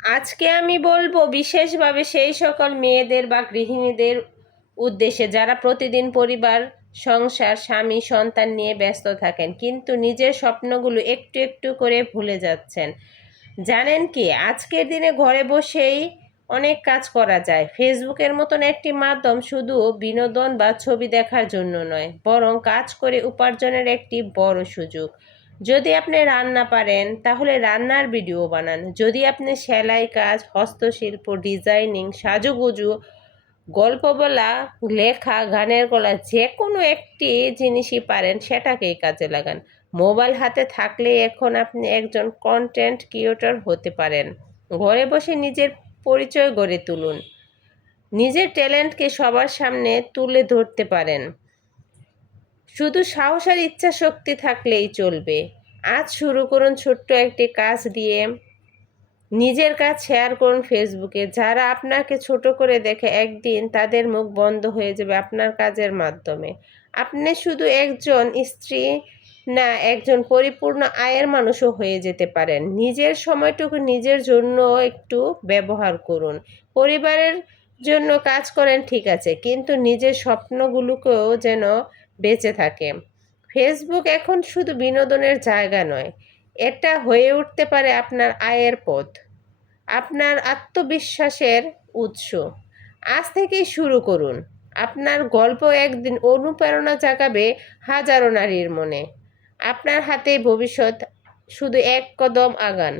আজকে আমি বলবো বিশেষভাবে সেই সকল মেয়েদের বা গৃহিণীদের উদ্দেশ্যে যারা প্রতিদিন পরিবার, সংসার, স্বামী, সন্তান নিয়ে ব্যস্ত থাকেন, কিন্তু নিজের স্বপ্নগুলো একটু একটু করে ভুলে যাচ্ছেন। জানেন কি, আজকের দিনে ঘরে বসেই অনেক কাজ করা যায়। ফেসবুকের মতন একটি মাধ্যম শুধু বিনোদন বা ছবি দেখার জন্য নয়, বরং কাজ করে উপার্জনের একটি বড় সুযোগ। যদি আপনি রান্না পারেন তাহলে রান্নার ভিডিও বানান। যদি আপনি সেলাই কাজ, হস্তশিল্প, ডিজাইনিং, সাজুগুজু, গল্প বলা, লেখা, গানের গলা, যে কোনো একটি জিনিসই পারেন সেটাকেই কাজে লাগান। মোবাইল হাতে থাকলে এখন আপনি একজন কন্টেন্ট ক্রিয়েটর হতে পারেন। ঘরে বসে নিজের পরিচয় গড়ে তুলুন, নিজের ট্যালেন্টকে সবার সামনে তুলে ধরতে পারেন। শুধু সাহস আর ইচ্ছা শক্তি থাকলেই চলবে। আজ শুরু করুন ছোট্ট একটি কাজ দিয়ে। নিজের কাজ শেয়ার করুন ফেসবুকে। যারা আপনাকে ছোট করে দেখে, একদিন তাদের মুখ বন্ধ হয়ে যাবে আপনার কাজের মাধ্যমে। আপনি শুধু একজন স্ত্রী না, একজন পরিপূর্ণ আয়ের মানুষও হয়ে যেতে পারেন। নিজের সময়টুকু নিজের জন্য একটু ব্যবহার করুন। পরিবারের জন্য কাজ করেন ঠিক আছে, কিন্তু নিজের স্বপ্নগুলোকেও যেন বেঁচে থাকে। ফেসবুক এখন শুধু বিনোদনের জায়গা নয়, এটা হয়ে উঠতে পারে আপনার আয়ের পথ, আপনার আত্মবিশ্বাসের উৎস। আজ থেকেই শুরু করুন। আপনার গল্প একদিন অনুপ্রেরণা জাগাবে হাজারো নারীর মনে। আপনার হাতে ভবিষ্যৎ, শুধু এক কদম আগান।